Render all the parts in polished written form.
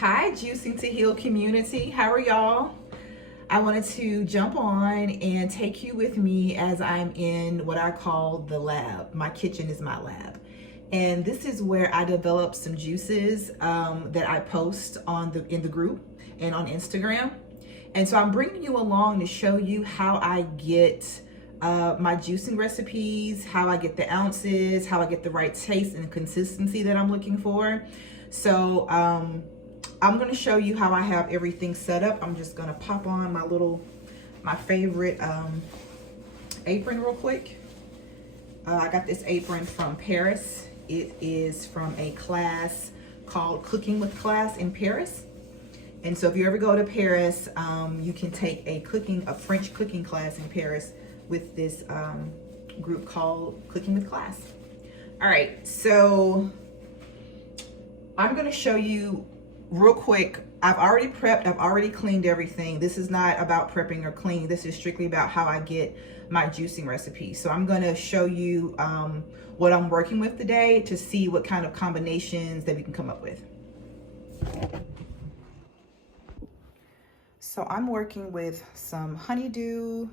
Hi, Juicing to Heal community. How are y'all? I wanted to jump on and take you with me as I'm in what I call the lab. My kitchen is my lab. And this is where I develop some juices that I post in the group and on Instagram. And so I'm bringing you along to show you how I get my juicing recipes, how I get the ounces, how I get the right taste and consistency that I'm looking for. So I'm going to show you how I have everything set up. I'm just going to pop on my favorite apron real quick. I got this apron from Paris. It is from a class called Cooking with Class in Paris. And so if you ever go to Paris, you can take a French cooking class in Paris with this group called Cooking with Class. All right, so I'm going to show you real quick. I've already prepped, I've already cleaned everything. This is not about prepping or cleaning. This is strictly about how I get my juicing recipe. So I'm going to show you what I'm working with today to see what kind of combinations that we can come up with. So I'm working with some honeydew,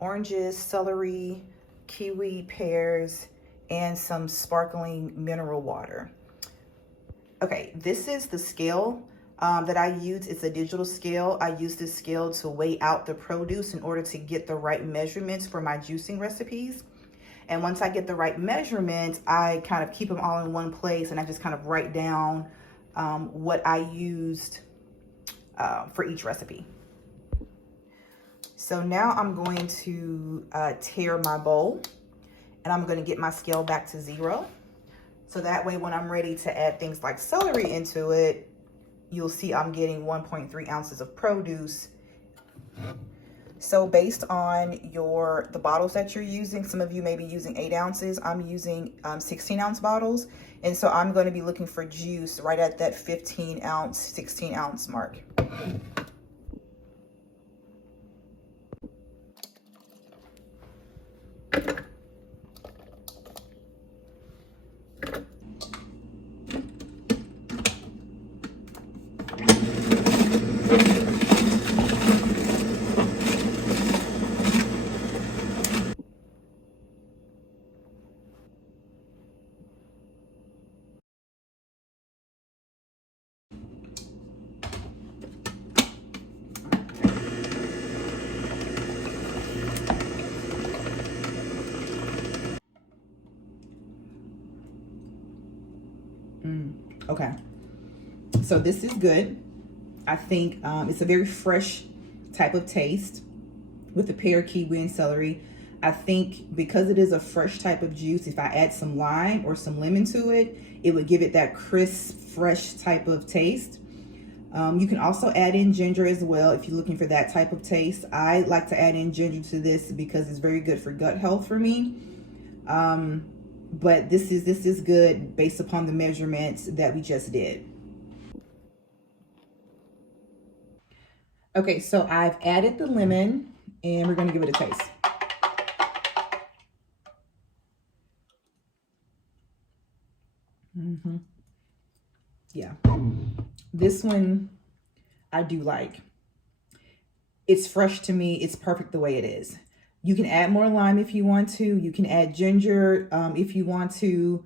oranges, celery, kiwi, pears, and some sparkling mineral water. Okay, this is the scale that I use. It's a digital scale. I use this scale to weigh out the produce in order to get the right measurements for my juicing recipes. And once I get the right measurements, I kind of keep them all in one place and I just kind of write down what I used for each recipe. So now I'm going to tare my bowl and I'm going to get my scale back to 0. So that way, when I'm ready to add things like celery into it, you'll see I'm getting 1.3 ounces of produce. So based on the bottles that you're using, some of you may be using 8 ounces. I'm using 16 ounce bottles. And so I'm going to be looking for juice right at that 15 ounce, 16 ounce mark. Okay, so this is good. I think it's a very fresh type of taste with the pear, kiwi, and celery. I think because it is a fresh type of juice, if I add some lime or some lemon to it, it would give it that crisp, fresh type of taste. You can also add in ginger as well if you're looking for that type of taste. I like to add in ginger to this because it's very good for gut health for me. But this is good based upon the measurements that we just did. Okay, so I've added the lemon and we're going to give it a taste. Yeah, this one I do like. It's fresh to me. It's perfect the way it is. You can add more lime if you want to. You can add ginger if you want to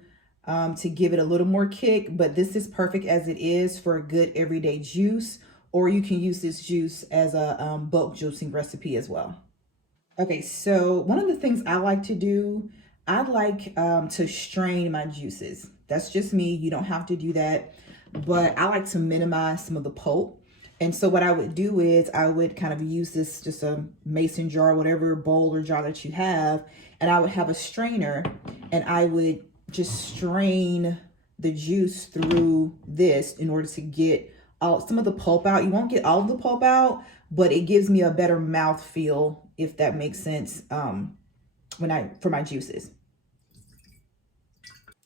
give it a little more kick. But this is perfect as it is for a good everyday juice. Or you can use this juice as a bulk juicing recipe as well. Okay, so one of the things I like to do, I like to strain my juices. That's just me. You don't have to do that. But I like to minimize some of the pulp. And so what I would do is I would kind of use this, just a mason jar, whatever bowl or jar that you have, and I would have a strainer and I would just strain the juice through this in order to get some of the pulp out. You won't get all of the pulp out, but it gives me a better mouth feel, if that makes sense, for my juices.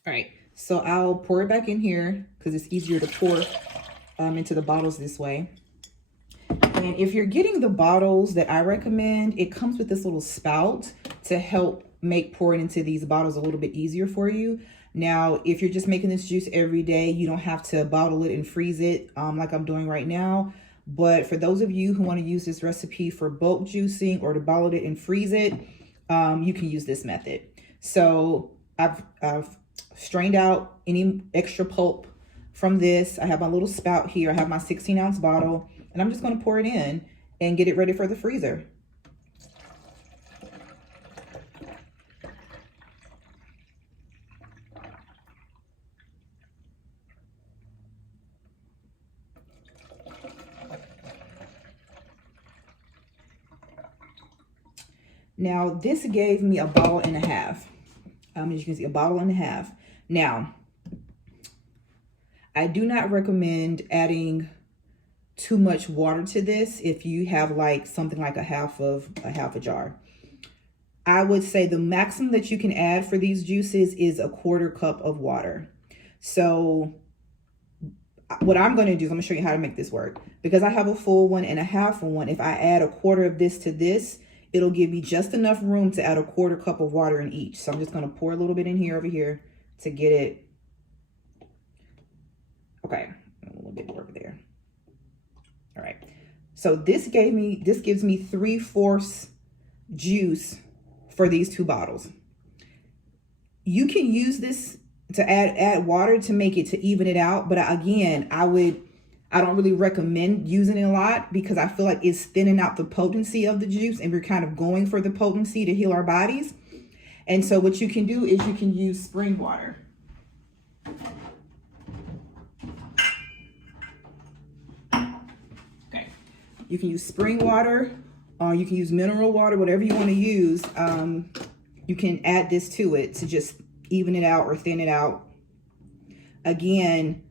All right, so I'll pour it back in here because it's easier to pour into the bottles this way. And if you're getting the bottles that I recommend, it comes with this little spout to help make pouring into these bottles a little bit easier for you. Now, if you're just making this juice every day, you don't have to bottle it and freeze it like I'm doing right now. But for those of you who want to use this recipe for bulk juicing or to bottle it and freeze it, you can use this method. So I've strained out any extra pulp from this. I have my little spout here. I have my 16-ounce bottle, and I'm just going to pour it in and get it ready for the freezer. Now, this gave me a bottle and a half. As you can see, a bottle and a half. Now, I do not recommend adding too much water to this if you have like something like a half a jar. I would say the maximum that you can add for these juices is a 1/4 cup of water. So what I'm going to do is I'm going to show you how to make this work. Because I have a full one and a half one, if I add a 1/4 of this to this, it'll give me just enough room to add a 1/4 cup of water in each. So I'm just going to pour a little bit in here over here to get it. Okay, a little bit more over there. All right. So this gives me 3/4 juice for these 2 bottles. You can use this to add water to make it to even it out, but again, I don't really recommend using it a lot because I feel like it's thinning out the potency of the juice, and we're kind of going for the potency to heal our bodies. And so what you can do is you can use spring water. Okay. You can use spring water, or you can use mineral water, whatever you want to use. You can add this to it to just even it out or thin it out. Again,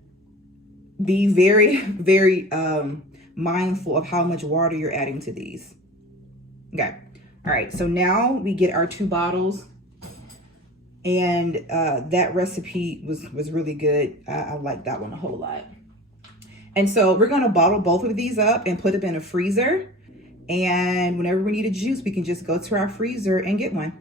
be very, very mindful of how much water you're adding to these. Okay. All right. So now we get our 2 bottles, and that recipe was really good. I like that one a whole lot. And so we're going to bottle both of these up and put them in a freezer. And whenever we need a juice, we can just go to our freezer and get one.